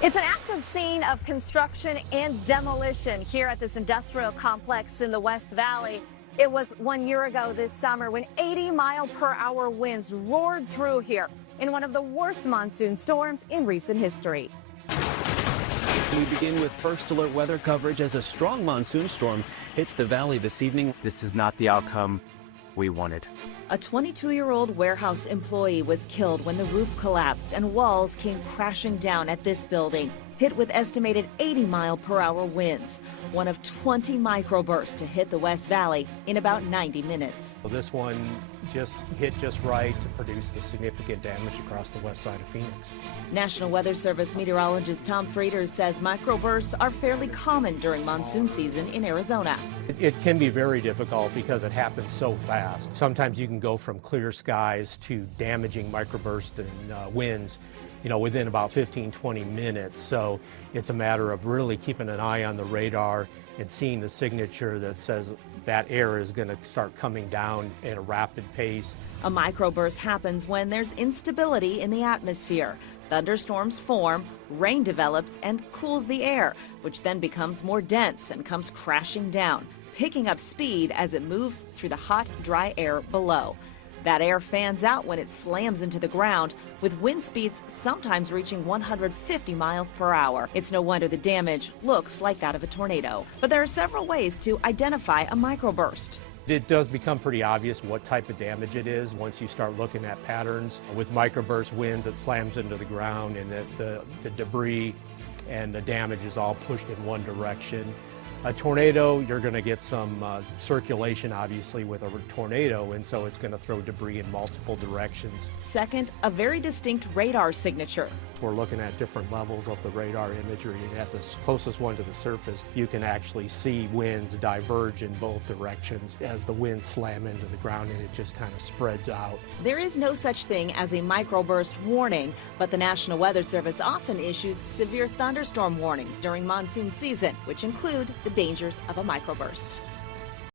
It's an active scene of construction and demolition here at this industrial complex in the West Valley. It was 1 year ago this summer when 80-mile-per-hour winds roared through here in one of the worst monsoon storms in recent history. We begin with first alert weather coverage as a strong monsoon storm hits the valley this evening. This is not the outcome we wanted. A 22-year-old warehouse employee was killed when the roof collapsed and walls came crashing down at this building, hit with estimated 80-mile-per-hour winds, one of 20 microbursts to hit the West Valley in about 90 minutes. Well, this one just hit just right to produce the significant damage across the west side of Phoenix. National Weather Service meteorologist Tom Frieders says microbursts are fairly common during monsoon season in Arizona. It can be very difficult because it happens so fast. Sometimes you can go from clear skies to damaging microbursts and winds, within about 15-20 minutes. So it's a matter of really keeping an eye on the radar and seeing the signature that says that air is going to start coming down at a rapid pace. A microburst happens when there's instability in the atmosphere. Thunderstorms form, rain develops and cools the air, which then becomes more dense and comes crashing down, picking up speed as it moves through the hot, dry air below. That air fans out when it slams into the ground, with wind speeds sometimes reaching 150 miles per hour. It's no wonder the damage looks like that of a tornado. But there are several ways to identify a microburst. It does become pretty obvious what type of damage it is once you start looking at patterns. With microburst winds, it slams into the ground and the debris and the damage is all pushed in one direction. A tornado, you're going to get some circulation, obviously, with a tornado, and so it's going to throw debris in multiple directions. Second, a very distinct radar signature. We're looking at different levels of the radar imagery, and at the closest one to the surface, you can actually see winds diverge in both directions as the winds slam into the ground, and it just kind of spreads out. There is no such thing as a microburst warning, but the National Weather Service often issues severe thunderstorm warnings during monsoon season, which include the dangers of a microburst.